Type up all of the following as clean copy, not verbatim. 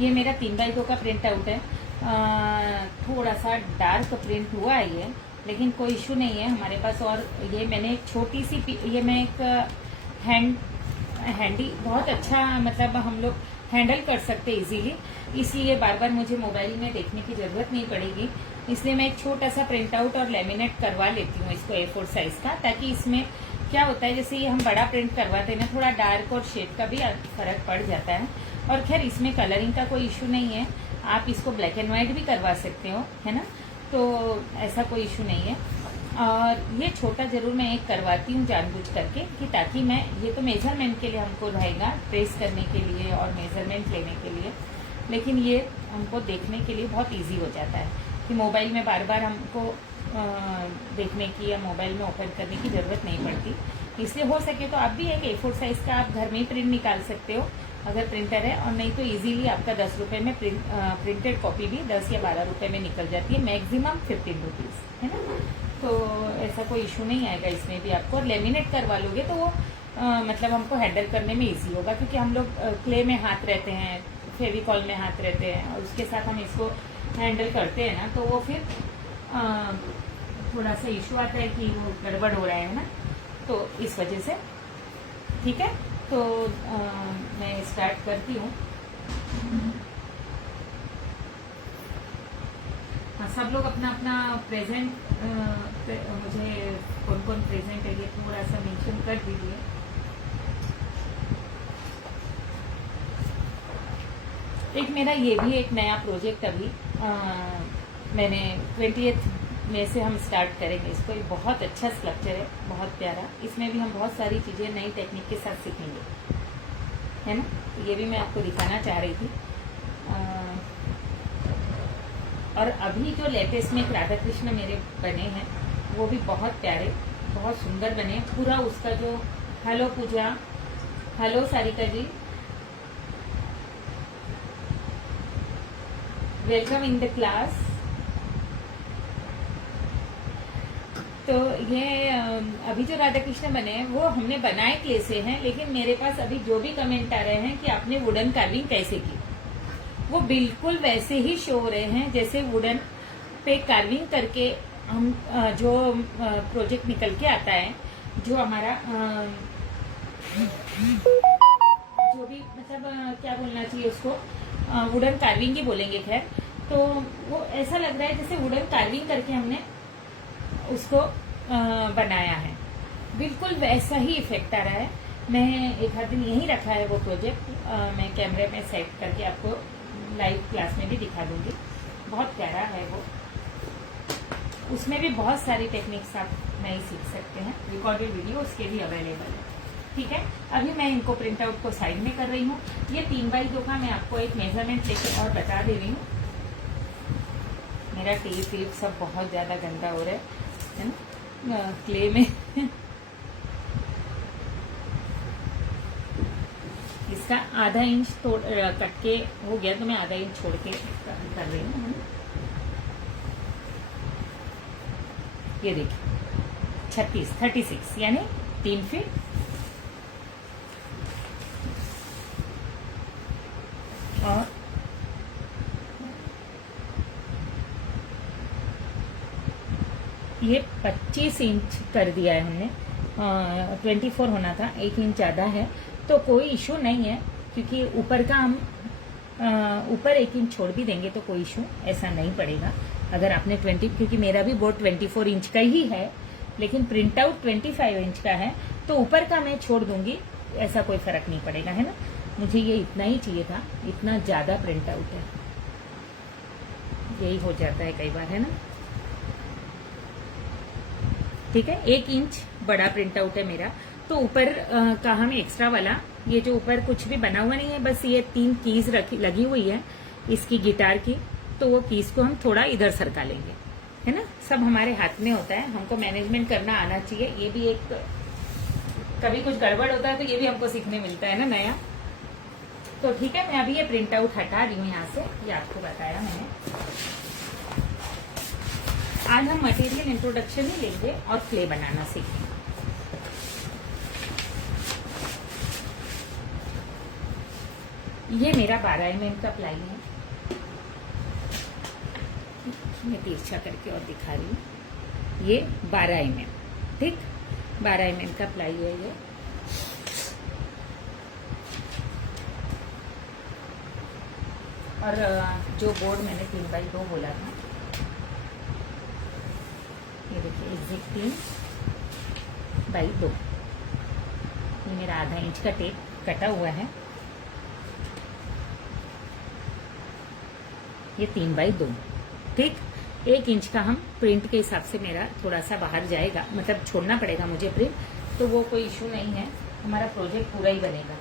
ये मेरा 3x2 का प्रिंट आउट है। थोड़ा सा डार्क प्रिंट हुआ है ये, लेकिन कोई इशू नहीं है हमारे पास। और ये मैंने एक छोटी सी ये मैं एक हैंडी बहुत अच्छा मतलब हम लोग हैंडल कर सकते इजीली, इसलिए बार बार मुझे मोबाइल में देखने की जरूरत नहीं पड़ेगी। इसलिए मैं एक छोटा सा प्रिंट आउट और लेमिनेट करवा लेती हूँ इसको A4 साइज का, ताकि इसमें क्या होता है जैसे ये हम बड़ा प्रिंट करवाते हैं ना, थोड़ा डार्क और शेड का भी फर्क पड़ जाता है। और खैर इसमें कलरिंग का कोई इशू नहीं है, आप इसको ब्लैक एंड व्हाइट भी करवा सकते हो, है ना, तो ऐसा कोई इशू नहीं है। और ये छोटा जरूर मैं एक करवाती हूँ जानबूझ करके, कि ताकि मैं ये तो मेजरमेंट के लिए हमको रहेगा, ट्रेस करने के लिए और मेजरमेंट लेने के लिए, लेकिन ये हमको देखने के लिए बहुत इजी हो जाता है कि मोबाइल में बार बार हमको देखने की या मोबाइल में ओपन करने की ज़रूरत नहीं पड़ती। इसलिए हो सके तो आप भी एक A4 साइज का आप घर में ही प्रिंट निकाल सकते हो अगर प्रिंटर है, और नहीं तो इजीली आपका 10 रुपये में प्रिंटेड कॉपी भी 10 या 12 रुपये में निकल जाती है, मैक्सिमम 15 रुपीज़, है ना। तो ऐसा कोई इशू नहीं आएगा इसमें भी आपको। और लेमिनेट करवा लोगे तो वो मतलब हमको हैंडल करने में ईजी होगा, क्योंकि हम लोग क्ले में हाथ रहते हैं, फेविकॉल में हाथ रहते हैं, और उसके साथ हम इसको हैंडल करते हैं ना, तो वो फिर थोड़ा सा इशू आता है कि वो गड़बड़ हो रहा है ना, तो इस वजह से। ठीक है, तो मैं स्टार्ट करती हूँ। सब लोग अपना अपना प्रेजेंट मुझे कौन कौन प्रेजेंट है ये थोड़ा सा मेंशन कर दीजिए। एक मेरा ये भी एक नया प्रोजेक्ट अभी मैंने 20th में से हम स्टार्ट करेंगे इसको। ये बहुत अच्छा स्ट्रक्चर है, बहुत प्यारा। इसमें भी हम बहुत सारी चीज़ें नई टेक्निक के साथ सीखेंगे, है ना। तो ये भी मैं आपको दिखाना चाह रही थी। और अभी जो लेटेस्ट में राधा कृष्ण मेरे बने हैं वो भी बहुत प्यारे, बहुत सुंदर बने। पूरा उसका जो hello Pooja, hello Sarika ji, welcome in the class. तो ये अभी जो राधा कृष्ण बने हैं वो हमने बनाए क्ले से हैं, लेकिन मेरे पास अभी जो भी कमेंट आ रहे हैं कि आपने वुडन कार्विंग कैसे की, वो बिल्कुल वैसे ही शो हो रहे हैं जैसे वुडन पे कार्विंग करके हम जो प्रोजेक्ट निकल के आता है, जो हमारा जो भी मतलब क्या बोलना चाहिए उसको, वुडन कार्विंग ही बोलेंगे खैर। तो वो ऐसा लग रहा है जैसे वुडन कार्विंग करके हमने उसको बनाया है, बिल्कुल वैसा ही इफेक्ट आ रहा है। मैं एक आध दिन यही रखा है वो प्रोजेक्ट, मैं कैमरे में सेट करके आपको लाइव क्लास में भी दिखा दूंगी। बहुत प्यारा है वो, उसमें भी बहुत सारी टेक्निक्स आप नई सीख सकते हैं। रिकॉर्डेड वीडियो उसके भी अवेलेबल है। ठीक है, अभी मैं इनको प्रिंट आउट को साइड में कर रही हूँ। ये 3x2 का मैं आपको एक मेजरमेंट लेके और बता दे रही हूँ। मेरा टेप सब बहुत ज़्यादा गंदा हो रहा है ना क्ले में। इसका आधा इंच कट के हो गया, तो मैं आधा इंच छोड़ के कर रही हूँ। ये देखिए 36 यानी 3 फीट। और ये 25 इंच कर दिया है हमने, 24 होना था, 1 इंच ज़्यादा है, तो कोई इशू नहीं है, क्योंकि ऊपर का हम ऊपर 1 इंच छोड़ भी देंगे तो कोई इशू ऐसा नहीं पड़ेगा। अगर आपने 20, क्योंकि मेरा भी बोर्ड 24 इंच का ही है, लेकिन प्रिंट आउट 25 इंच का है, तो ऊपर का मैं छोड़ दूंगी, ऐसा कोई फर्क नहीं पड़ेगा, है ना। मुझे ये इतना ही चाहिए था, इतना ज़्यादा प्रिंट आउट है, यही हो जाता है कई बार, है ना। ठीक है, 1 इंच बड़ा प्रिंट आउट है मेरा। तो ऊपर का हम एक्स्ट्रा वाला, ये जो ऊपर कुछ भी बना हुआ नहीं है, बस ये 3 कीज लगी हुई है इसकी गिटार की, तो वो कीज को हम थोड़ा इधर सरका लेंगे, है ना। सब हमारे हाथ में होता है, हमको मैनेजमेंट करना आना चाहिए। ये भी एक, कभी कुछ गड़बड़ होता है तो ये भी हमको सीखने मिलता है ना नया। तो ठीक है, मैं अभी ये प्रिंट आउट हटा रही हूँ यहाँ से, ये आपको बताया मैंने। आज हम मटेरियल इंट्रोडक्शन ही लेंगे और क्ले बनाना सीखेंगे। ये मेरा 12 mm का प्लाई है। मैं तिरछा करके और दिखा रही हूँ। ये 12 mm, ठीक, 12 mm का प्लाई है ये। और जो बोर्ड मैंने 3x2 बोला था, ये देखिए एग्जैक्ट 3x2। ये मेरा आधा इंच का टेप कटा हुआ है। ये 3x2, ठीक। 1 इंच का हम प्रिंट के हिसाब से, मेरा थोड़ा सा बाहर जाएगा, मतलब छोड़ना पड़ेगा मुझे प्रिंट, तो वो कोई इशू नहीं है, हमारा प्रोजेक्ट पूरा ही बनेगा।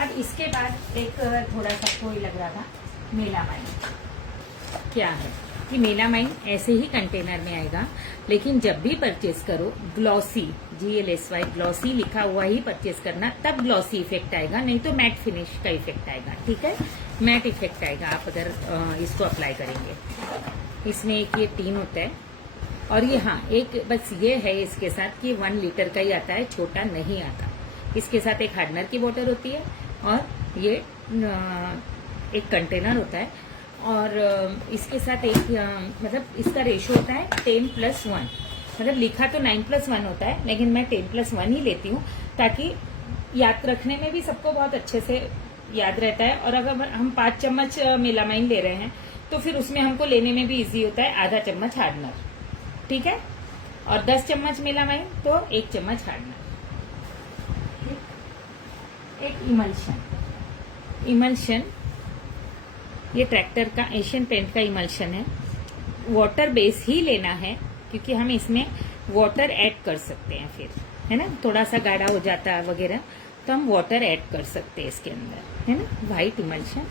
अब इसके बाद एक थोड़ा सा कोई लग रहा था मेलामाइन। क्या है कि मेलामाइन ऐसे ही कंटेनर में आएगा, लेकिन जब भी परचेज करो ग्लॉसी, GLSY ग्लॉसी लिखा हुआ ही परचेज करना, तब ग्लॉसी इफेक्ट आएगा, नहीं तो मैट फिनिश का इफेक्ट आएगा, ठीक है। मैट इफेक्ट आएगा आप अगर इसको अप्लाई करेंगे। इसमें एक ये टीन होता है, और ये हाँ एक बस ये है इसके साथ कि 1 लीटर का ही आता है, छोटा नहीं आता। इसके साथ एक हार्डनर की बोतल होती है, और ये एक कंटेनर होता है, और इसके साथ एक मतलब इसका रेशो होता है 10+1, मतलब लिखा तो 9+1 होता है, लेकिन मैं 10+1 ही लेती हूँ, ताकि याद रखने में भी सबको बहुत अच्छे से याद रहता है। और अगर हम 5 चम्मच मेलामाइन ले रहे हैं, तो फिर उसमें हमको लेने में भी इजी होता है, आधा चम्मच हार्डनर, ठीक है। और 10 चम्मच मेलामाइन तो 1 चम्मच हार्डनर। एक इमल्शन, ये ट्रैक्टर का एशियन पेंट का इमल्शन है। वाटर बेस ही लेना है, क्योंकि हम इसमें वाटर ऐड कर सकते हैं फिर, है ना, थोड़ा सा गाढ़ा हो जाता है वगैरह, तो हम वाटर ऐड कर सकते हैं इसके अंदर, है ना। वाइट इमल्शन,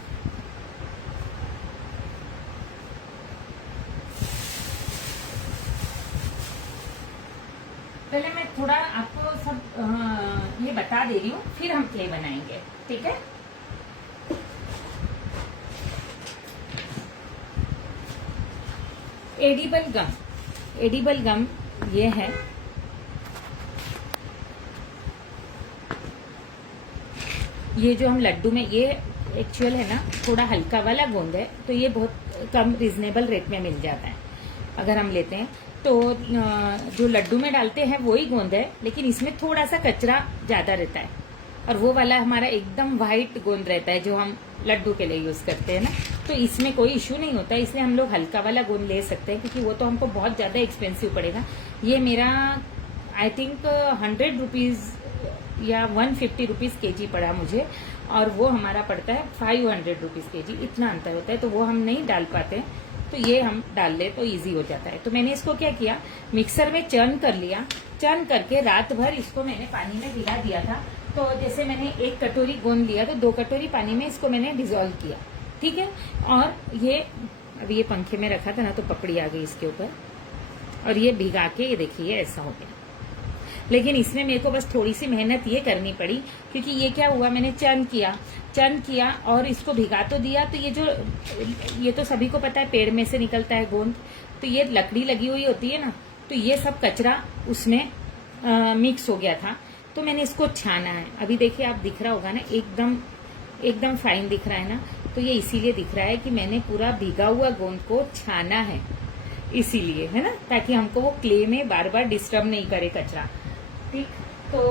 पहले मैं थोड़ा आपको सब ये बता दे रही हूँ, फिर हम क्ले बनाएंगे, ठीक है। एडिबल गम ये है। ये जो हम लड्डू में, ये एक्चुअल है ना थोड़ा हल्का वाला गोंद है, तो ये बहुत कम रिजनेबल रेट में मिल जाता है अगर हम लेते हैं। तो जो लड्डू में डालते हैं वही गोंद है, लेकिन इसमें थोड़ा सा कचरा ज्यादा रहता है, और वो वाला हमारा एकदम वाइट गोंद रहता है जो हम लड्डू के लिए यूज करते हैं ना, तो इसमें कोई इश्यू नहीं होता। इसलिए हम लोग हल्का वाला गोंद ले सकते हैं, क्योंकि वो तो हमको बहुत ज्यादा एक्सपेंसिव पड़ेगा। ये मेरा आई थिंक 100 रुपीज या 150 रुपीज केजी पड़ा मुझे, और वो हमारा पड़ता है 500 रुपीज केजी, इतना अंतर होता है, तो वो हम नहीं डाल पाते हैं। तो ये हम डाल ले तो इजी हो जाता है। तो मैंने इसको क्या किया, मिक्सर में चर्न कर लिया। चर्न करके रात भर इसको मैंने पानी में भिगा दिया था। तो जैसे मैंने 1 कटोरी गोंद लिया, तो 2 कटोरी पानी में इसको मैंने डिजोल्व किया, ठीक है। और ये अभी ये पंखे में रखा था ना, तो पपड़ी आ गई इसके ऊपर, और ये भिगा के ये देखिए ऐसा हो गया। लेकिन इसमें मेरे को बस थोड़ी सी मेहनत ये करनी पड़ी, क्योंकि ये क्या हुआ, मैंने चर्न किया और इसको भिगा तो दिया। तो ये तो सभी को पता है पेड़ में से निकलता है गोंद, तो ये लकड़ी लगी हुई होती है ना, तो ये सब कचरा उसमें मिक्स हो गया था। तो मैंने इसको छाना है। अभी देखिए आप दिख रहा होगा ना, एकदम फाइन दिख रहा है ना, तो ये इसीलिए दिख रहा है कि मैंने पूरा भिगा हुआ गोंद को छाना है, इसीलिए, है ना, ताकि हमको वो क्ले में बार बार डिस्टर्ब नहीं करे कचरा, ठीक। तो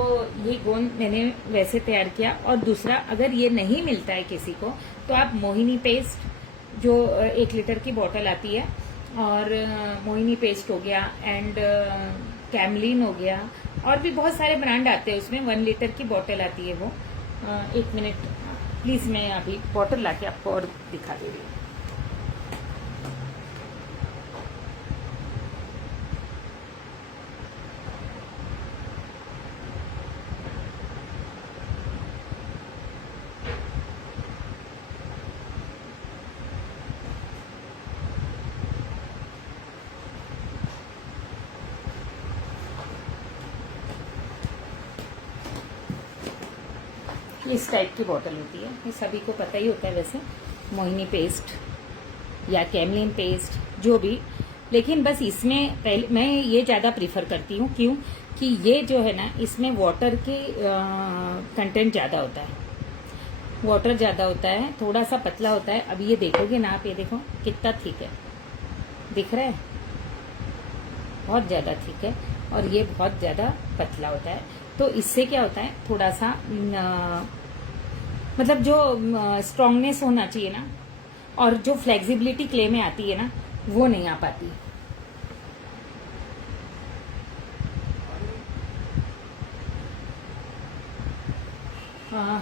ये गोंद मैंने वैसे तैयार किया। और दूसरा, अगर ये नहीं मिलता है किसी को, तो आप मोहिनी पेस्ट जो 1 लीटर की बोतल आती है, और मोहिनी पेस्ट हो गया, एंड कैमलिन हो गया, और भी बहुत सारे ब्रांड आते हैं उसमें। 1 लीटर की बोतल आती है वो। 1 मिनट प्लीज, मैं अभी बोतल लाके आपको और दिखा दे रही हूँ। इस टाइप की बोतल होती है, ये सभी को पता ही होता है वैसे, मोहिनी पेस्ट या कैमलिन पेस्ट जो भी। लेकिन बस इसमें पहले मैं ये ज़्यादा प्रीफर करती हूँ, क्यों कि ये जो है ना, इसमें वाटर के कंटेंट ज़्यादा होता है। वाटर ज्यादा होता है, थोड़ा सा पतला होता है। अब ये देखोगे ना आप, ये देखो कितना थिक है, दिख रहा है, बहुत ज्यादा थिक है। और ये बहुत ज्यादा पतला होता है। तो इससे क्या होता है, थोड़ा सा मतलब जो स्ट्रांगनेस होना चाहिए ना, और जो फ्लेक्सिबिलिटी क्ले में आती है ना, वो नहीं आ पाती।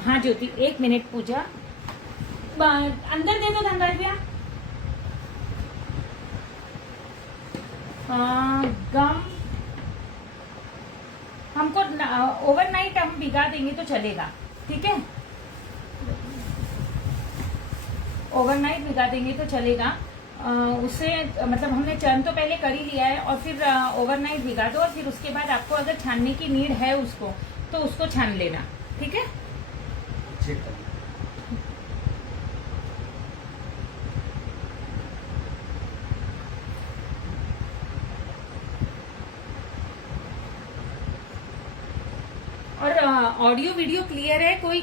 हाँ ज्योति, 1 मिनट पूजा, अंदर दे दो धनराज भैया। गम हमको ओवरनाइट हम भिगा देंगे तो चलेगा, ठीक है, ओवरनाइट भिगा देंगे तो चलेगा। उससे मतलब हमने चर्न तो पहले कर ही लिया है, और फिर ओवरनाइट भिगा दो, और फिर उसके बाद आपको अगर छानने की नीड है उसको, तो उसको छान लेना, ठीक है। और ऑडियो वीडियो क्लियर है, कोई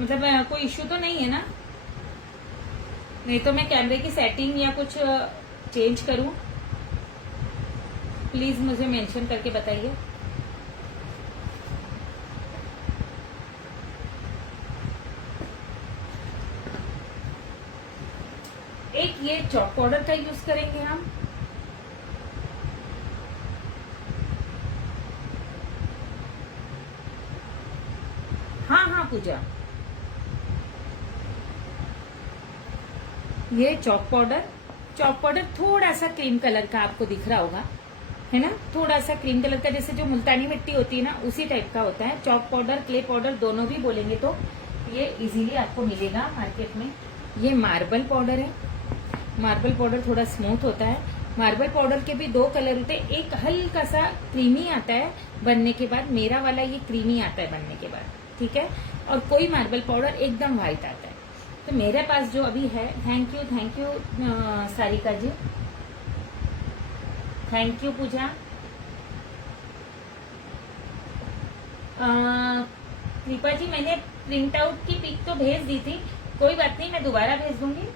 मतलब कोई इश्यू तो नहीं है ना? नहीं तो मैं कैमरे की सेटिंग या कुछ चेंज करूं? प्लीज मुझे मेंशन करके बताइए। एक ये चॉक पाउडर का यूज करेंगे हम। हाँ पूजा, ये चॉक पाउडर थोड़ा सा क्रीम कलर का आपको दिख रहा होगा, है ना, थोड़ा सा क्रीम कलर का, जैसे जो मुल्तानी मिट्टी होती है ना, उसी टाइप का होता है। चॉक पाउडर, क्ले पाउडर दोनों भी बोलेंगे तो ये इजीली आपको मिलेगा मार्केट में। ये मार्बल पाउडर है। मार्बल पाउडर थोड़ा स्मूथ होता है। मार्बल पाउडर के भी 2 कलर होते हैं, एक हल्का सा क्रीमी आता है बनने के बाद, मेरा वाला ये क्रीमी आता है बनने के बाद, ठीक है। और कोई मार्बल पाउडर एकदम व्हाइट आता है। तो मेरे पास जो अभी है, thank you Sarika ji, thank you Pooja. Kripa ji, मैंने प्रिंट आउट की पिक तो भेज दी थी, कोई बात नहीं, मैं दोबारा भेज दूंगी,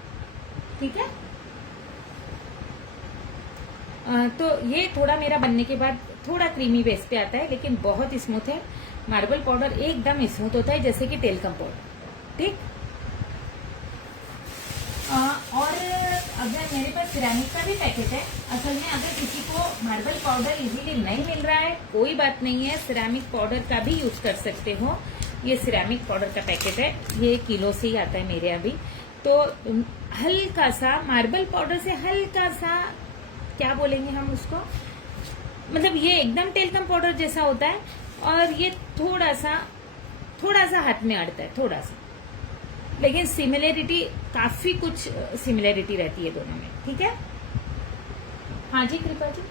ठीक है। तो ये थोड़ा मेरा बनने के बाद थोड़ा क्रीमी बेस पे आता है, लेकिन बहुत स्मूथ है। मार्बल पाउडर एकदम स्मूथ होता है, जैसे कि टेलकम पाउडर, ठीक। और अगर मेरे पास सिरेमिक का भी पैकेट है, असल में अगर किसी को मार्बल पाउडर इजीली नहीं मिल रहा है, कोई बात नहीं है, सिरेमिक पाउडर का भी यूज कर सकते हो। ये सिरेमिक पाउडर का पैकेट है, ये किलो से ही आता है मेरे अभी। तो हल्का सा मार्बल पाउडर से हल्का सा, क्या बोलेंगे हम उसको, मतलब ये एकदम टेलकम पाउडर जैसा होता है, और ये थोड़ा सा हाथ में अड़ता है, थोड़ा सा, लेकिन सिमिलरिटी, काफी कुछ सिमिलरिटी रहती है दोनों में, ठीक है। हाँ जी कृपा जी,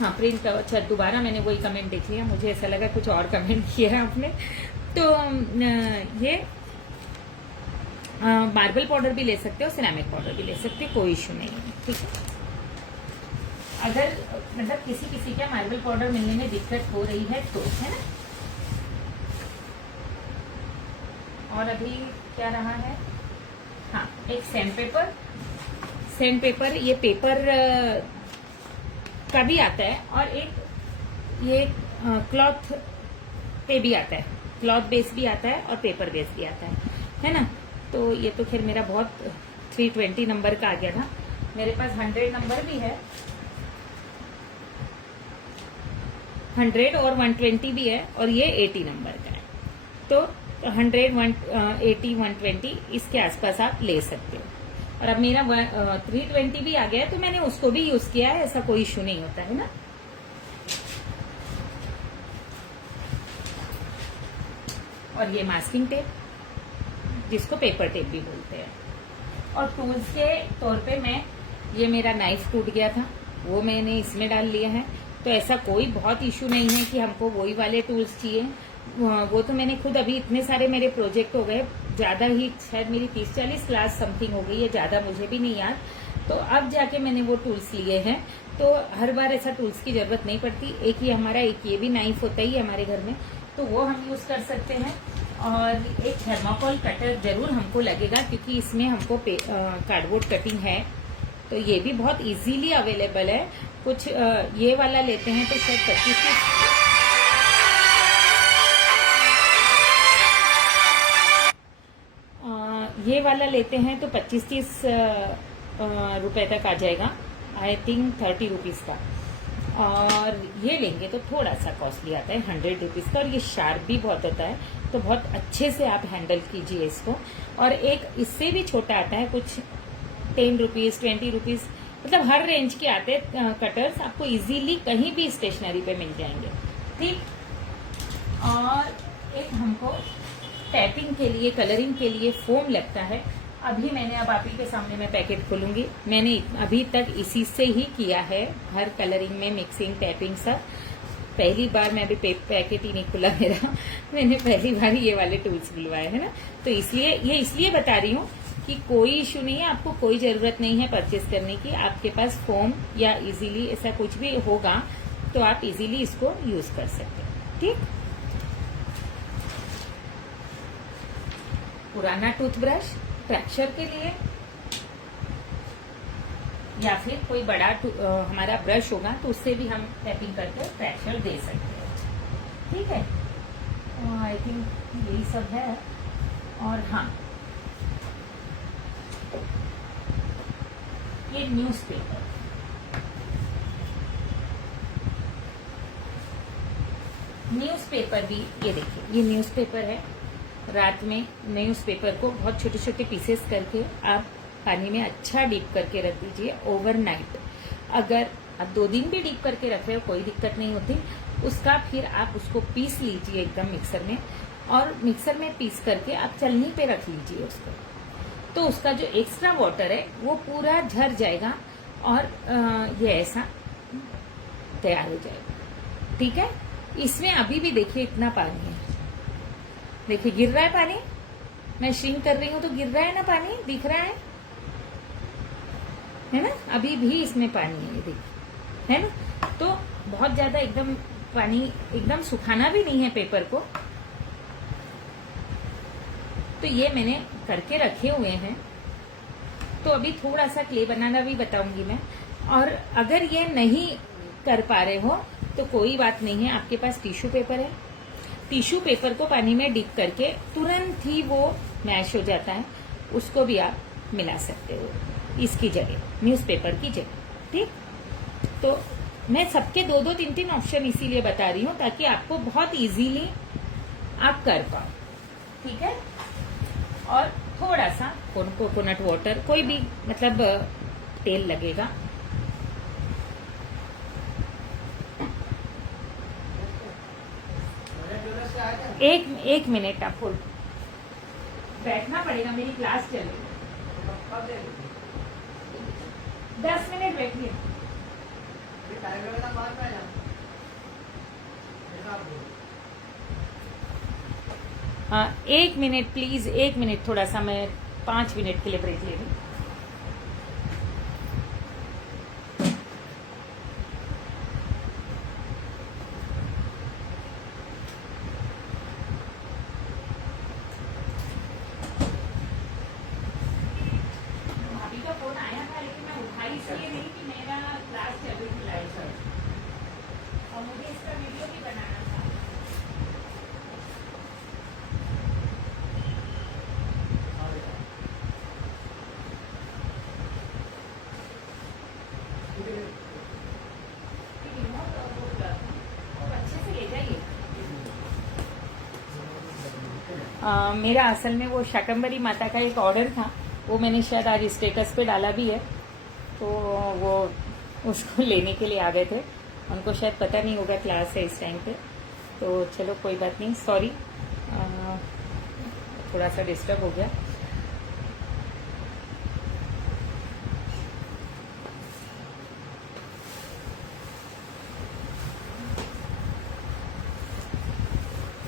हाँ प्रिंट, अच्छा दोबारा मैंने वही कमेंट देख लिया, मुझे ऐसा लगा कुछ और कमेंट किया है आपने। तो ये मार्बल पाउडर भी ले सकते हो, सिरेमिक पाउडर भी ले सकते हो, कोई इश्यू नहीं है, ठीक है। अगर मतलब किसी का मार्बल पाउडर मिलने में दिक्कत हो रही है तो, है ना। और अभी क्या रहा है, हाँ एक सैंड पेपर, ये पेपर का भी आता है, और एक ये क्लॉथ पे भी आता है, क्लॉथ बेस भी आता है और पेपर बेस भी आता है ना। तो ये तो खैर मेरा बहुत 320 नंबर का आ गया था, मेरे पास 100 नंबर भी है, 100 और 120 भी है, और ये 80 नंबर का है। तो 100, 180, 120 इसके आसपास आप ले सकते हो। और अब मेरा 320 भी आ गया है, तो मैंने उसको भी यूज किया है, ऐसा कोई इश्यू नहीं होता है ना। और ये मास्किंग टेप, जिसको पेपर टेप भी बोलते हैं। और टूल्स के तौर पे मैं, ये मेरा नाइफ टूट गया था, वो मैंने इसमें डाल लिया है। तो ऐसा कोई बहुत इश्यू नहीं है कि हमको वही वाले टूल्स चाहिए, वो तो मैंने खुद, अभी इतने सारे मेरे प्रोजेक्ट हो गए, ज्यादा ही, शायद मेरी 30-40 क्लास समथिंग हो गई है, ज्यादा मुझे भी नहीं याद। तो अब जाके मैंने वो टूल्स लिए हैं, तो हर बार ऐसा टूल्स की जरूरत नहीं पड़ती। एक ही हमारा, एक ये भी नाइफ होता ही है हमारे घर में, तो वो हम यूज कर सकते हैं। और एक थर्माकोल कटर जरूर हमको लगेगा, क्योंकि इसमें हमको कार्डबोर्ड कटिंग है, तो ये भी बहुत इजीली अवेलेबल है। कुछ ये वाला लेते हैं तो शायद 25 ये वाला लेते हैं तो 25-30 रुपए तक आ जाएगा, आई थिंक 30 रुपीज का। और ये लेंगे तो थोड़ा सा कॉस्टली आता है, 100 रुपीज का, और ये शार्प भी बहुत होता है, तो बहुत अच्छे से आप हैंडल कीजिए इसको। और एक इससे भी छोटा आता है, कुछ 10 रुपीज 20 रुपीज, मतलब हर रेंज के आते हैं कटर्स, आपको इजीली कहीं भी स्टेशनरी पे मिल जाएंगे, ठीक। और एक हमको टैपिंग के लिए, कलरिंग के लिए फोम लगता है। अभी मैंने, अब आप ही के सामने मैं पैकेट खोलूंगी, मैंने अभी तक इसी से ही किया है हर कलरिंग में, मिक्सिंग, टैपिंग सब। पहली बार मैं अभी पैकेट ही नहीं खुला मेरा मैंने पहली बार ये वाले टूल्स बुलवाए है ना, तो इसलिए बता रही हूँ कि कोई इशू नहीं है, आपको कोई जरूरत नहीं है परचेज करने की। आपके पास फोम या इजीली ऐसा कुछ भी होगा तो आप इजीली इसको यूज कर सकते हैं, ठीक। पुराना टूथब्रश ट्रैक्चर के लिए, या फिर कोई बड़ा हमारा ब्रश होगा तो उससे भी हम टैपिंग करके ट्रैक्चर दे सकते हैं, ठीक है। आई थिंक यही सब है। और हाँ, ये न्यूज़पेपर भी, ये देखिए, ये न्यूज़पेपर है। रात में न्यूज़पेपर को बहुत छोटे छोटे पीसेस करके आप पानी में अच्छा डीप करके रख दीजिए ओवरनाइट। अगर आप 2 दिन भी डीप करके रख रहे हो कोई दिक्कत नहीं होती, उसका फिर आप उसको पीस लीजिए एकदम मिक्सर में, और मिक्सर में पीस करके आप चलनी पे रख लीजिए उसको, तो उसका जो एक्स्ट्रा वाटर है वो पूरा झर जाएगा और ये ऐसा तैयार हो जाएगा, ठीक है। इसमें अभी भी देखिए इतना पानी है, देखिए गिर रहा है पानी, मैं श्रिंक कर रही हूँ तो गिर रहा है ना पानी, दिख रहा है ना, अभी भी इसमें पानी है, ये देखिए, है ना। तो बहुत ज्यादा एकदम पानी, एकदम सुखाना भी नहीं है पेपर को। तो ये मैंने करके रखे हुए हैं, तो अभी थोड़ा सा क्ले बनाना भी बताऊंगी मैं। और अगर ये नहीं कर पा रहे हो तो कोई बात नहीं है, आपके पास टिश्यू पेपर है, टिश्यू पेपर को पानी में डिप करके तुरंत ही वो मैश हो जाता है, उसको भी आप मिला सकते हो इसकी जगह, न्यूज़पेपर की जगह, ठीक। तो मैं सबके 2-2, 3-3 ऑप्शन इसीलिए बता रही हूँ ताकि आपको बहुत इजीली आप कर पाओ, ठीक है। और थोड़ा सा कोकोनट वाटर, कोई भी मतलब तेल लगेगा। एक मिनट आप होल्ड, बैठना पड़ेगा, मेरी क्लास चल रही है, 10 मिनट बैठिए। हाँ 1 मिनट प्लीज, 1 मिनट, थोड़ा सा मैं 5 मिनट के लिए ब्रेक ले रही हूँ। मेरा असल में वो शाकंभरी माता का एक ऑर्डर था, वो मैंने शायद आज स्टेटस पे डाला भी है, तो वो उसको लेने के लिए आ गए थे, उनको शायद पता नहीं होगा क्लास है इस टाइम पे, तो चलो कोई बात नहीं, सॉरी, थोड़ा सा डिस्टर्ब हो गया।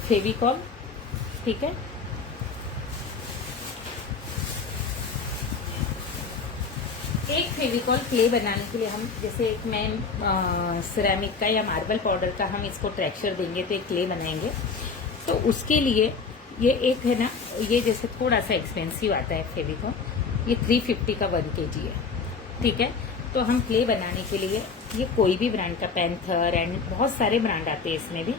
फेविकॉल, ठीक है, एक फेविकॉल क्ले बनाने के लिए हम, जैसे एक मैं सिरेमिक का या मार्बल पाउडर का हम इसको टेक्सचर देंगे तो एक क्ले बनाएंगे। तो उसके लिए ये एक है ना, ये जैसे थोड़ा सा एक्सपेंसिव आता है फेविकॉल, ये 350 का 1 kg है, ठीक है। तो हम क्ले बनाने के लिए ये कोई भी ब्रांड का, पैंथर एंड बहुत सारे ब्रांड आते हैं इसमें भी,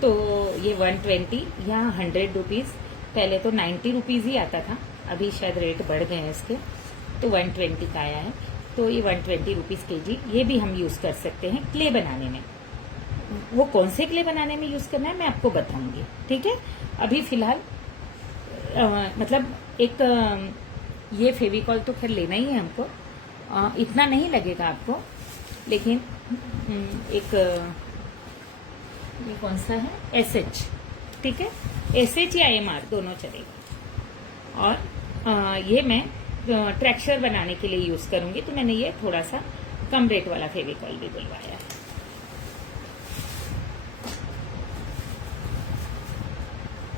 तो ये 120 या 100 रुपीज़, पहले तो 90 रुपीज़ ही आता था, अभी शायद रेट बढ़ गए हैं इसके, तो 120 का आया है। तो ये 120 रुपीज़ kg, ये भी हम यूज़ कर सकते हैं क्ले बनाने में। वो कौन से क्ले बनाने में यूज़ करना है मैं आपको बताऊंगी, ठीक है। अभी फिलहाल मतलब एक ये फेविकॉल तो खैर लेना ही है हमको, इतना नहीं लगेगा आपको, लेकिन एक ये कौन सा है, SH, ठीक है, SH या MR दोनों चलेगा। और ये मैं ट्रैक्चर बनाने के लिए यूज करूंगी, तो मैंने ये थोड़ा सा कम रेट वाला फेविकॉल भी बुलवाया है।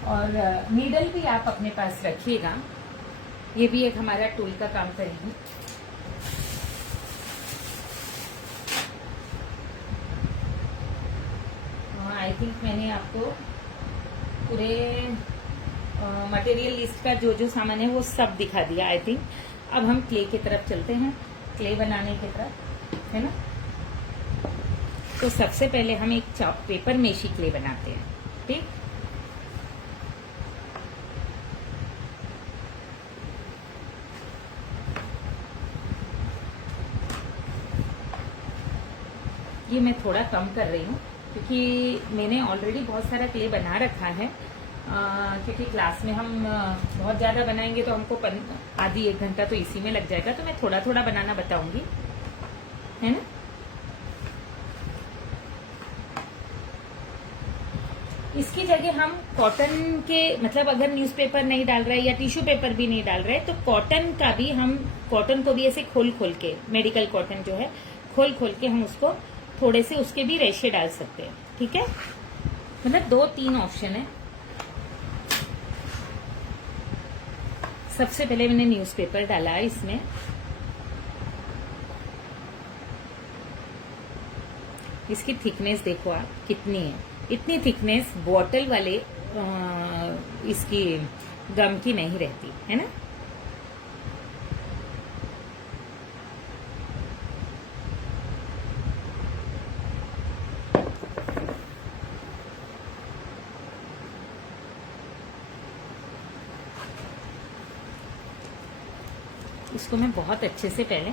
और नीडल भी आप अपने पास रखिएगा, ये भी एक हमारा टूल का काम करेगी। आई थिंक मैंने आपको पूरे मटेरियल लिस्ट का जो जो सामान है वो सब दिखा दिया आई थिंक। अब हम क्ले की तरफ चलते हैं, क्ले बनाने की तरफ, है ना। तो सबसे पहले हम एक चॉप पेपर मेशी क्ले बनाते हैं, ठीक। ये मैं थोड़ा कम कर रही हूँ क्योंकि मैंने ऑलरेडी बहुत सारा क्ले बना रखा है, क्योंकि क्लास में हम बहुत ज़्यादा बनाएंगे तो हमको आधी 1 घंटा तो इसी में लग जाएगा, तो मैं थोड़ा थोड़ा बनाना बताऊंगी, है ना। इसकी जगह हम कॉटन के, मतलब अगर न्यूज़पेपर नहीं डाल रहे या टिश्यू पेपर भी नहीं डाल रहे तो कॉटन का भी, हम कॉटन को भी ऐसे खोल खोल के, मेडिकल कॉटन जो है खोल खोल के हम उसको थोड़े से उसके भी रेशे डाल सकते हैं, ठीक है। मतलब 2-3 ऑप्शन है। सबसे पहले मैंने न्यूज़पेपर डाला इसमें, इसकी थिकनेस देखो आप कितनी है, इतनी थिकनेस बॉटल वाले इसकी गम की नहीं रहती है ना। इसको मैं बहुत अच्छे से पहले,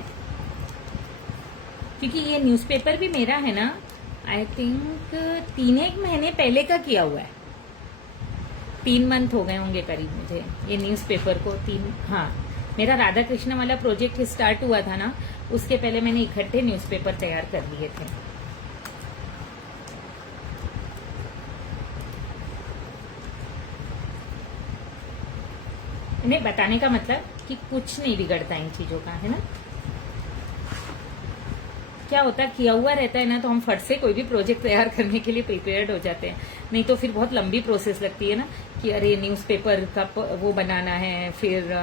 क्योंकि ये न्यूज़पेपर भी मेरा है ना, आई थिंक 3-1 महीने पहले का किया हुआ है, 3 मंथ हो गए होंगे करीब मुझे ये न्यूज़पेपर को। हाँ, मेरा राधा कृष्ण वाला प्रोजेक्ट स्टार्ट हुआ था ना, उसके पहले मैंने इकट्ठे न्यूज़पेपर तैयार कर लिए थे। इन्हें बताने का मतलब कि कुछ नहीं बिगड़ता इन चीजों का, है ना। क्या होता है, किया हुआ रहता है ना, तो हम फट से कोई भी प्रोजेक्ट तैयार करने के लिए प्रिपेयर्ड हो जाते हैं, नहीं तो फिर बहुत लंबी प्रोसेस लगती है ना, कि अरे न्यूज़पेपर का वो बनाना है, फिर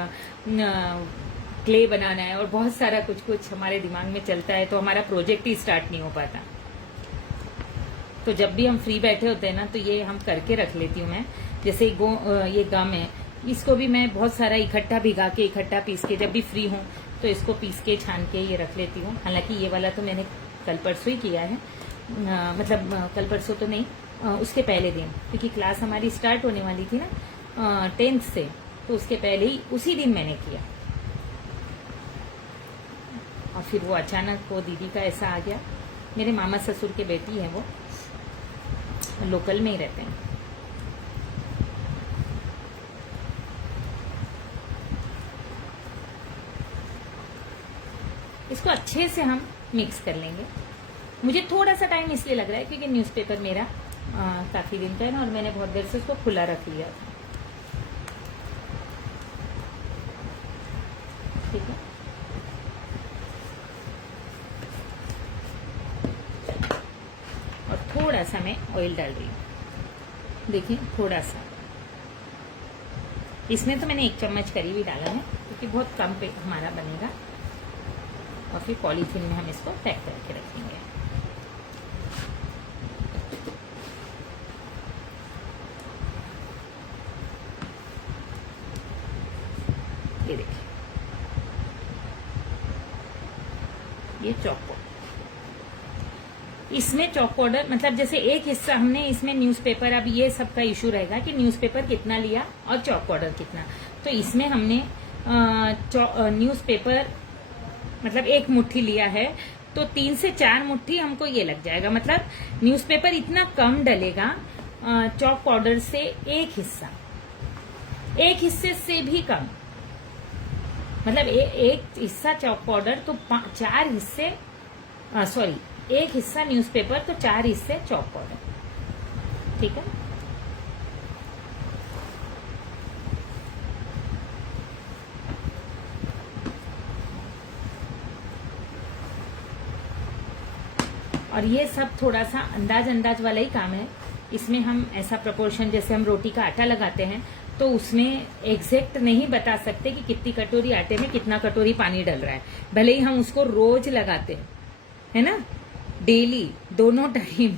क्ले बनाना है, और बहुत सारा कुछ कुछ हमारे दिमाग में चलता है, तो हमारा प्रोजेक्ट ही स्टार्ट नहीं हो पाता। तो जब भी हम फ्री बैठे होते हैं ना, तो ये हम करके रख लेती हूँ मैं। जैसे ये गम है, इसको भी मैं बहुत सारा इकट्ठा भिगा के, इकट्ठा पीस के, जब भी फ्री हूँ तो इसको पीस के छान के ये रख लेती हूँ। हालांकि ये वाला तो मैंने कल परसों ही किया है, मतलब कल परसों तो नहीं, उसके पहले दिन, क्योंकि क्लास हमारी स्टार्ट होने वाली थी ना 10th से, तो उसके पहले ही उसी दिन मैंने किया। और फिर वो अचानक वो दीदी का ऐसा आ गया, मेरे मामा ससुर के बेटी है, वो लोकल में ही रहते हैं। इसको अच्छे से हम मिक्स कर लेंगे। मुझे थोड़ा सा टाइम इसलिए लग रहा है क्योंकि न्यूज़पेपर मेरा काफी दिन का है ना, और मैंने बहुत देर से उसको खुला रख लिया था, ठीक है। और थोड़ा सा मैं ऑयल डाल रही हूँ, देखिए थोड़ा सा। इसमें तो मैंने 1 चम्मच करीब ही डाला है, क्योंकि बहुत कम पे हमारा बनेगा। और फिर पॉलीथीन में हम इसको पैक करके रखेंगे। ये देखिए, ये चौक बॉर्डर। इसमें चौक बॉर्डर मतलब जैसे एक हिस्सा हमने इसमें न्यूज़पेपर, अब ये सबका इशू रहेगा कि न्यूज़पेपर कितना लिया और चौक बॉर्डर कितना। तो इसमें हमने न्यूज़पेपर मतलब 1 मुट्ठी लिया है, तो 3 से 4 मुट्ठी हमको ये लग जाएगा। मतलब न्यूज़पेपर इतना कम डलेगा, चौक पाउडर से एक हिस्से से भी कम। मतलब एक हिस्सा चौक पाउडर तो 4 हिस्से, सॉरी, एक हिस्सा न्यूज़पेपर तो 4 हिस्से चौक पाउडर। ठीक है, और ये सब थोड़ा सा अंदाज वाला ही काम है। इसमें हम ऐसा प्रोपोर्शन, जैसे हम रोटी का आटा लगाते हैं तो उसमें एग्जैक्ट नहीं बता सकते कि कितनी कटोरी आटे में कितना कटोरी पानी डल रहा है, भले ही हम उसको रोज लगाते हैं, है ना, डेली दोनों टाइम,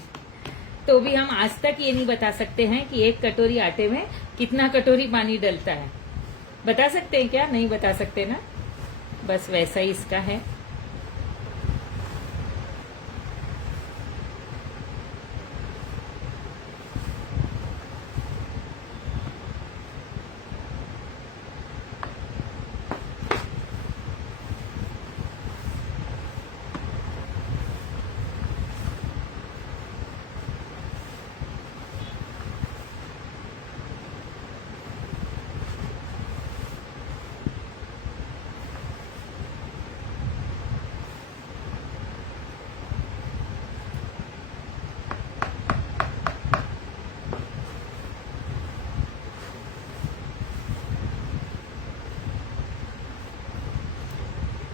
तो भी हम आज तक ये नहीं बता सकते हैं कि 1 कटोरी आटे में कितना कटोरी पानी डलता है। बता सकते हैं क्या? नहीं बता सकते ना। बस वैसा ही इसका है।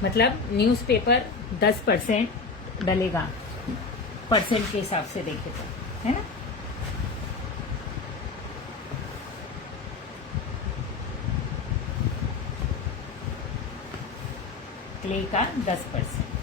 मतलब न्यूज़पेपर 10% डलेगा, परसेंट के हिसाब से देखे तो, है ना। क्ले का 10%।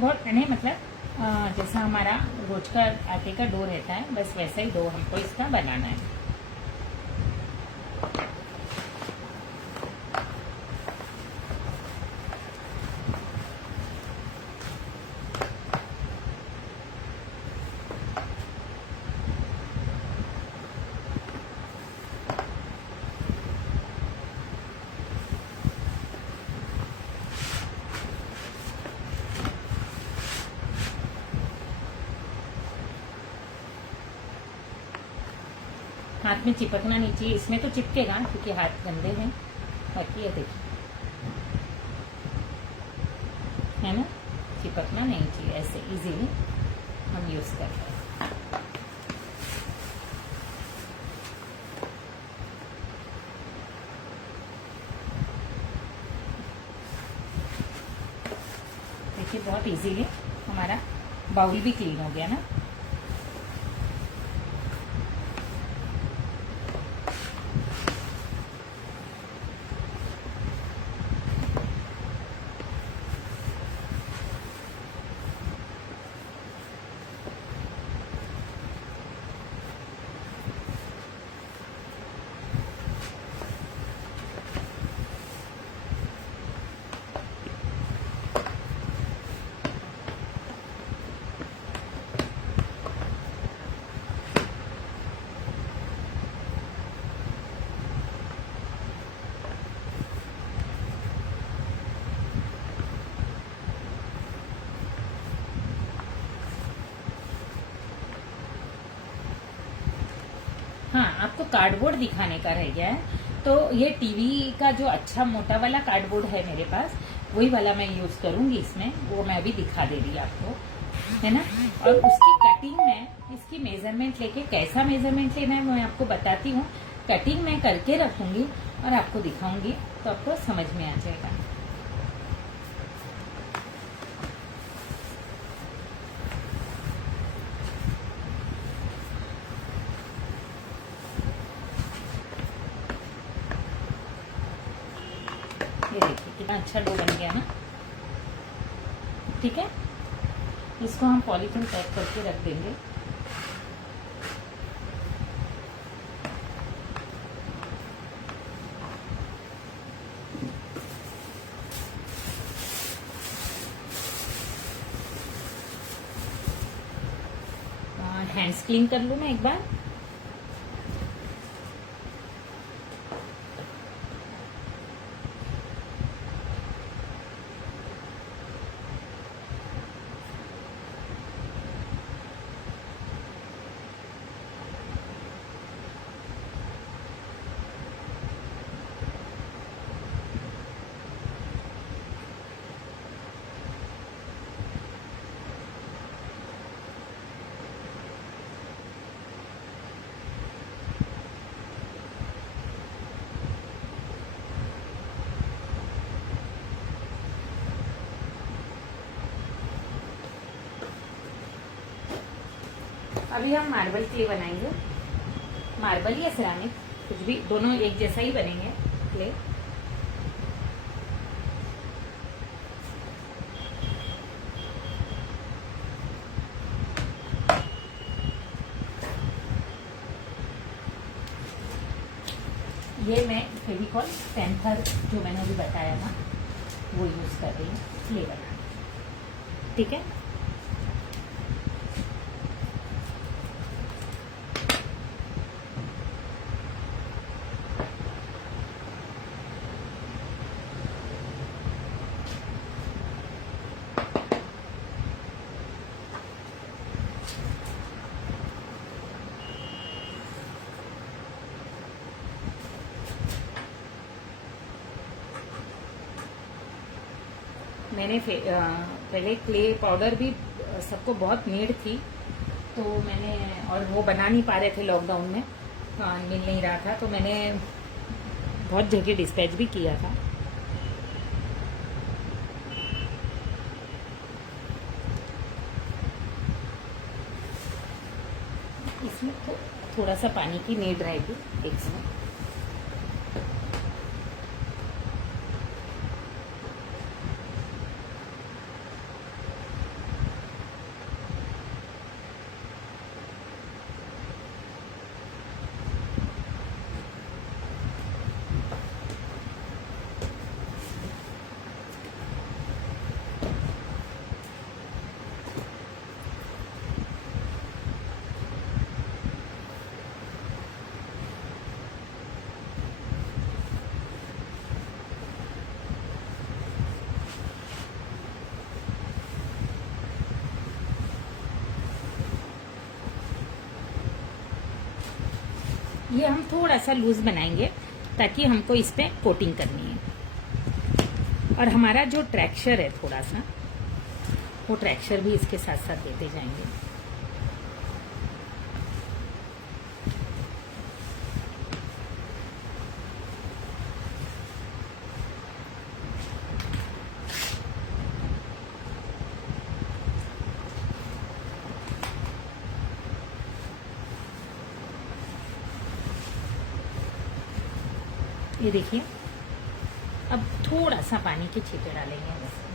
बहुत नहीं, मतलब जैसा हमारा रोज का आटे का डो रहता है, बस वैसा ही डो हमको इसका बनाना है। हाथ में चिपकना नहीं चाहिए, इसमें तो चिपकेगा क्योंकि हाथ गंदे हैं, बाकी ये देखिए, है ना, चिपकना नहीं चाहिए, ऐसे इजीली हम यूज कर रहे हैं। देखिए बहुत इजीली हमारा बाउल भी क्लीन हो गया ना। हाँ, आपको कार्डबोर्ड दिखाने का रह गया है, तो ये टीवी का जो अच्छा मोटा वाला कार्डबोर्ड है मेरे पास, वही वाला मैं यूज करूंगी इसमें, वो मैं अभी दिखा दे रही आपको, है ना। और उसकी कटिंग में इसकी मेजरमेंट लेके, कैसा मेजरमेंट लेना है मैं आपको बताती हूँ। कटिंग मैं करके रखूंगी और आपको दिखाऊंगी, तो आपको समझ में आ जाएगा। ये देखिए कितना अच्छा डो बन गया ना। ठीक है, इसको हम पॉलीथीन पैक करके रख देंगे। हैंड्स क्लीन कर लूँ मैं एक बार। अभी हम मार्बल क्ले बनाएंगे, मार्बल या सिरामिक, कुछ भी, दोनों एक जैसा ही बनेंगे क्ले। ये मैं फेविकॉल पेंथर जो मैंने अभी बताया था वो यूज कर रही हूँ क्ले बनाने। ठीक है, मैंने पहले क्ले पाउडर भी सबको बहुत नीड थी, तो मैंने, और वो बना नहीं पा रहे थे लॉकडाउन में, मिल नहीं रहा था, तो मैंने बहुत जगह डिस्पैच भी किया था। इसमें थोड़ा सा पानी की नीड रहेगी एक समय। ये हम थोड़ा सा लूज बनाएंगे ताकि हमको इस पे कोटिंग करनी है, और हमारा जो ट्रैक्चर है थोड़ा सा, वो ट्रैक्चर भी इसके साथ साथ देते जाएंगे। ये देखिए, अब थोड़ा सा पानी के छींटे डालेंगे बस।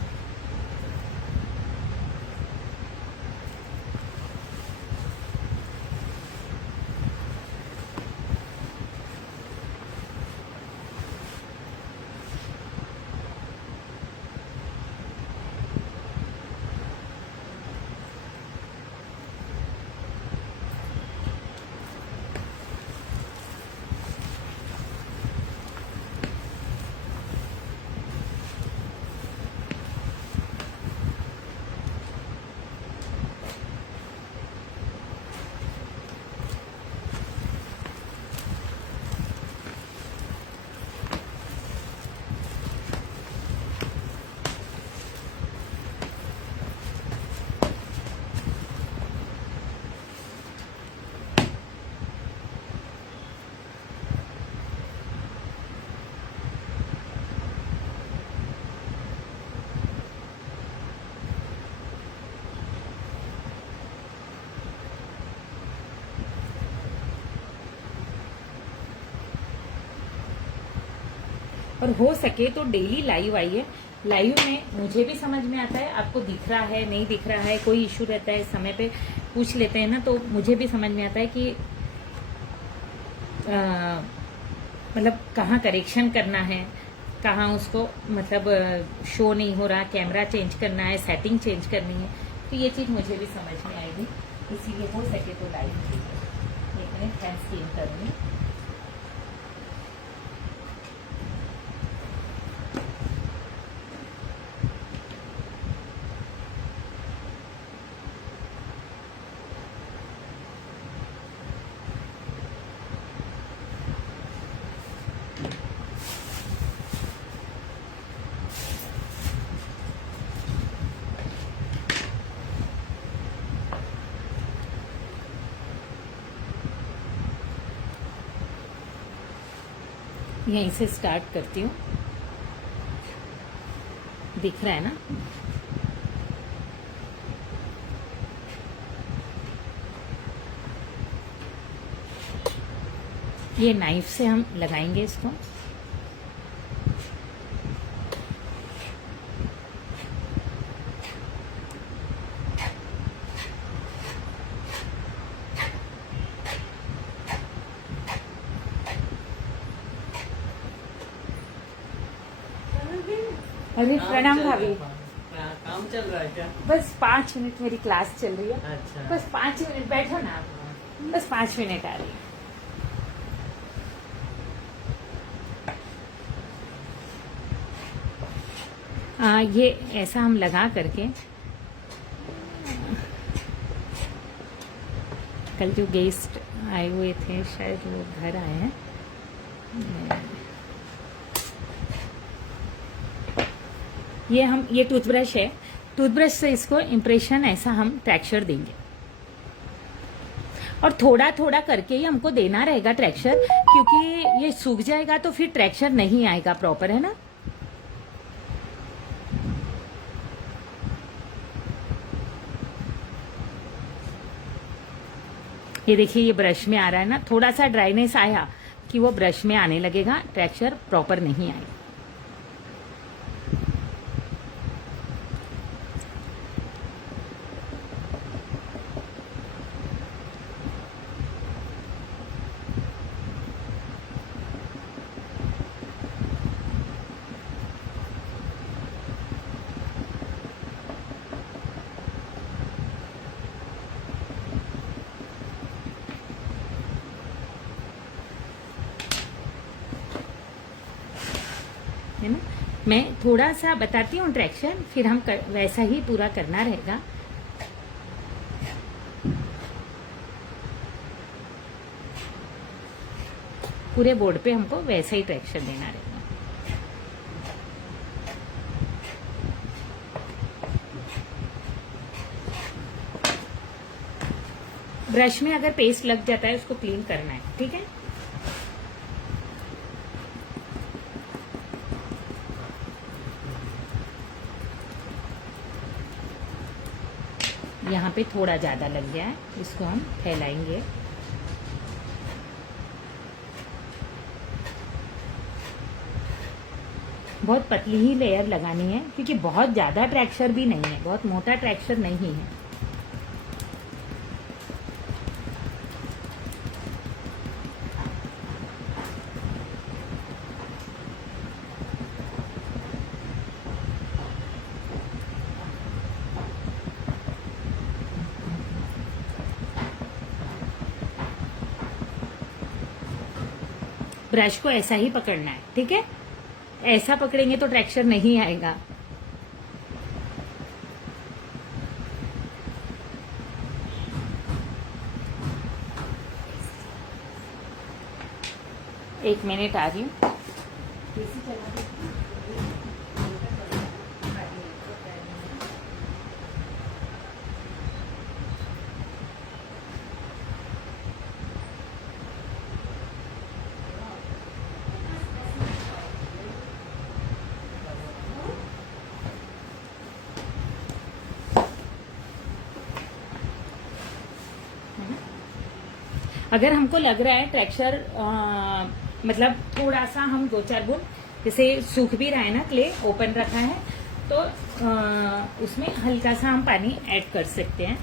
और हो सके तो डेली लाइव आइए। लाइव में मुझे भी समझ में आता है, आपको दिख रहा है नहीं दिख रहा है, कोई इश्यू रहता है समय पे पूछ लेते हैं ना, तो मुझे भी समझ में आता है कि मतलब कहाँ करेक्शन करना है, कहाँ उसको मतलब शो नहीं हो रहा, कैमरा चेंज करना है, सेटिंग चेंज करनी है, तो ये चीज़ मुझे भी समझ में आएगी। इसीलिए हो सके तो लाइव कीजिए। 1 मिनट हैंड स्क्रीन करूँगी। यहीं से स्टार्ट करती हूँ, दिख रहा है ना। ये नाइफ से हम लगाएंगे इसको। अरे प्रणाम भाभी। काम चल रहा है क्या? बस 5 मिनट, मेरी क्लास चल रही है। अच्छा। बस 5 मिनट बैठो ना आप, बस 5 मिनट आ रही है। ये ऐसा हम लगा करके, कल जो गेस्ट आए हुए थे शायद वो घर आए हैं, ये टूथब्रश है, टूथब्रश से इसको इम्प्रेशन ऐसा हम टेक्सचर देंगे, और थोड़ा थोड़ा करके ही हमको देना रहेगा ट्रैक्चर, क्योंकि ये सूख जाएगा तो फिर ट्रैक्चर नहीं आएगा प्रॉपर, है ना। ये देखिए, ये ब्रश में आ रहा है ना, थोड़ा सा ड्राइनेस आया कि वो ब्रश में आने लगेगा, ट्रैक्चर प्रॉपर नहीं आएगा। है ना, मैं थोड़ा सा बताती हूँ ट्रैक्शन, फिर हम वैसा ही पूरा करना रहेगा। पूरे बोर्ड पे हमको वैसा ही ट्रैक्शन देना रहेगा। ब्रश में अगर पेस्ट लग जाता है उसको क्लीन करना है, ठीक है। यहाँ पे थोड़ा ज्यादा लग गया है, इसको हम फैलाएंगे। बहुत पतली ही लेयर लगानी है, क्योंकि बहुत ज्यादा ट्रैक्चर भी नहीं है, बहुत मोटा ट्रैक्चर नहीं है। ब्रश को ऐसा ही पकड़ना है, ठीक है। ऐसा पकड़ेंगे तो ट्रैक्चर नहीं आएगा। एक मिनट आ रही हूँ। अगर हमको लग रहा है ट्रैक्चर मतलब थोड़ा सा हम 2-4 बूंद जैसे सूख भी रहा है ना, क्ले ओपन रखा है तो उसमें हल्का सा हम पानी ऐड कर सकते हैं।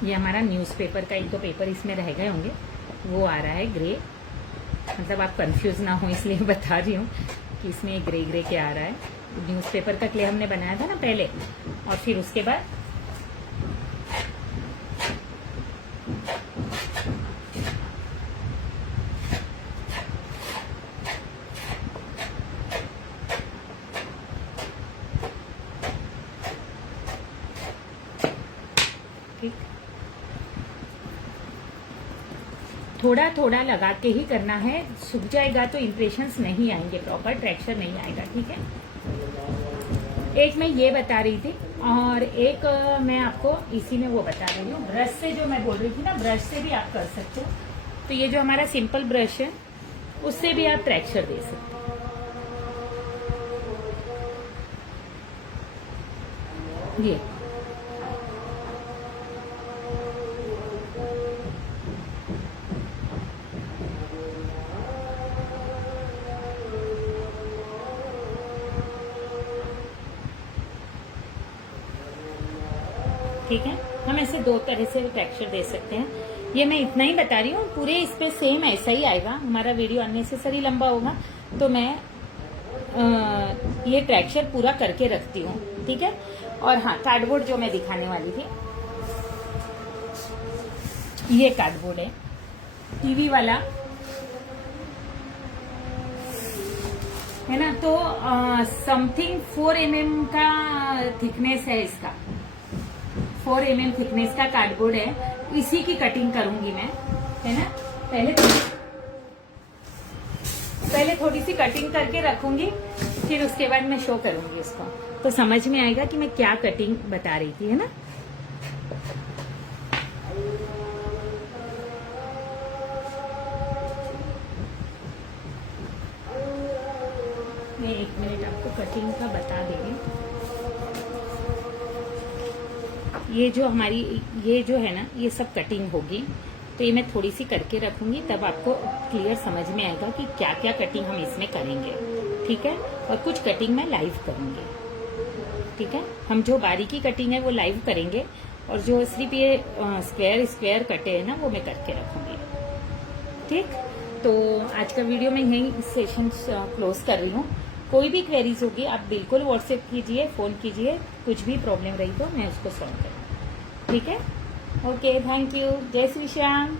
ये हमारा न्यूज़पेपर का एक दो पेपर इसमें रह गए होंगे, वो आ रहा है ग्रे, मतलब आप कंफ्यूज ना हो इसलिए बता रही हूँ कि इसमें ग्रे ग्रे क्या आ रहा है। न्यूज़पेपर का क्ले हमने बनाया था ना पहले, और फिर उसके बाद ठीक थोड़ा थोड़ा लगा के ही करना है, सूख जाएगा तो इम्प्रेशंस नहीं आएंगे, प्रॉपर टेक्सचर नहीं आएगा। ठीक है, एक मैं ये बता रही थी और एक मैं आपको इसी में वो बता रही हूँ, ब्रश से जो मैं बोल रही थी ना, ब्रश से भी आप कर सकते हो। तो ये जो हमारा सिंपल ब्रश है उससे भी आप टेक्सचर दे सकते हो। ये ठीक है, हम ऐसे दो तरह से टेक्सचर दे सकते हैं। ये मैं इतना ही बता रही हूँ, पूरे इस पे सेम ऐसा ही आएगा। हमारा वीडियो अननेसेसरी लंबा होगा तो मैं ये टेक्सचर पूरा करके रखती हूँ। ठीक है, और हाँ, कार्डबोर्ड जो मैं दिखाने वाली थी, ये कार्डबोर्ड है टीवी वाला, है ना। तो समथिंग 4 mm का थिकनेस है इसका, 4 mm थिकनेस का कार्डबोर्ड है। इसी की कटिंग करूंगी मैं, है ना। पहले थोड़ी सी कटिंग करके रखूंगी, फिर उसके बाद मैं शो करूंगी इसको, तो समझ में आएगा कि मैं क्या कटिंग बता रही थी, है ना। मैं 1 मिनट आपको कटिंग का बता देंगे। ये जो हमारी ये जो है ना, ये सब कटिंग होगी, तो ये मैं थोड़ी सी करके रखूंगी, तब आपको क्लियर समझ में आएगा कि क्या क्या कटिंग हम इसमें करेंगे। ठीक है, और कुछ कटिंग मैं लाइव करूंगी। ठीक है, हम जो बारीकी कटिंग है वो लाइव करेंगे, और जो सिर्फ ये स्क्वायर कटे हैं ना, वो मैं करके रखूंगी। ठीक, तो आज का वीडियो मैं यही सेशन क्लोज कर रही हूँ। कोई भी क्वेरीज होगी आप बिल्कुल व्हाट्सएप कीजिए, फोन कीजिए, कुछ भी प्रॉब्लम रही तो मैं उसको सॉल्व करूँ। ठीक है, ओके, थैंक यू, जय श्री श्याम।